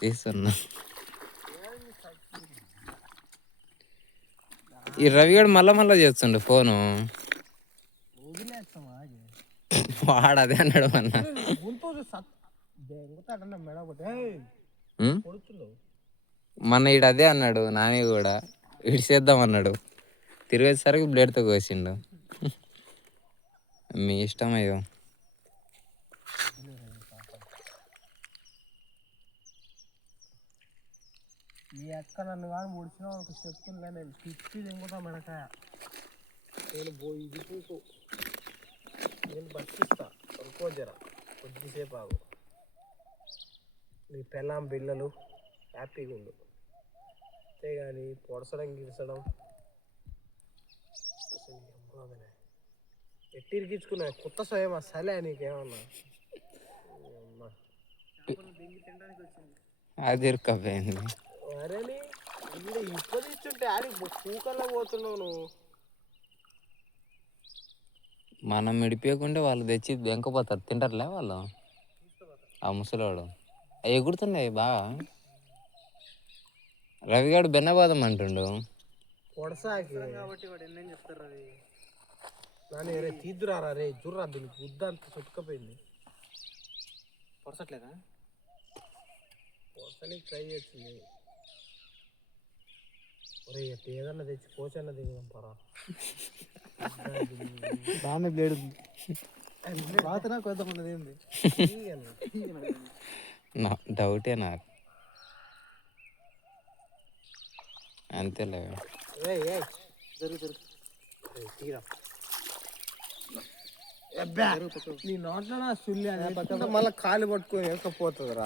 తీస్తున్నా. ఈ రవిగాడు మళ్ళా చేస్తుండు ఫోను. వాడు అదే అన్నాడు అన్న. మొన్న ఈడు అదే అన్నాడు నాని కూడా, ఇడిసేద్దాం అన్నాడు. తిరిగేసరికి బ్లేడ్తో కోసిండు. మీ ఇష్టం అయ్యో. ఈ అక్క నన్ను కానీ ముడిచిన ఒక చెప్తున్నా, నేను పిచ్చి తింగుతా మెడకాయ. నేను పోయి ఇది పూకు, నేను బతికిస్తా. అనుకోజరా కొద్దిసేపు ఆగు. నీ పెళ్ళాం పిల్లలు హ్యాపీగా ఉండు. అంతేగాని పొడసడం గిడసడం ఎట్టి ఇరికించుకున్నా. కొత్త స్వయం సలే నీకేమన్నా అది ఇరుక్కపోయింది. అరేని ఇప్పుడు ఇప్పుడు ఇచ్చుంటే ఆడి పూకల్లో పోతున్నావు నువ్వు. మనం విడిపోయకుంటే వాళ్ళు తెచ్చి వెంకపోతారు, తింటారులే వాళ్ళు. ఆ ముసలివాడు అవి ఎగురుతున్నాయి బాగా. రవిగాడు బెన్నబాదం అంటుండు. పొడసాకి కాబట్టి వాడు ఎన్నేం చెప్తారు. అది నాని రే తీద్దురారా రే, జుర్రా దీనికి గుద్ద అంత చుట్టుకపోయింది. పొడసట్లేదా? పొడసనికి ట్రై చేస్తుంది. ఒరే ఏదన్నా తెచ్చి పోచన్న దిగుదాం పరా. దాన్ని బ్లేడు రాతనా కొంతమంది ఏంది డౌటే నాకు, అంతేలే. తీరా నీ నోట్లో సుల్లి మళ్ళీ కాలు పట్టుకొని వేసుకపోతుంది రా.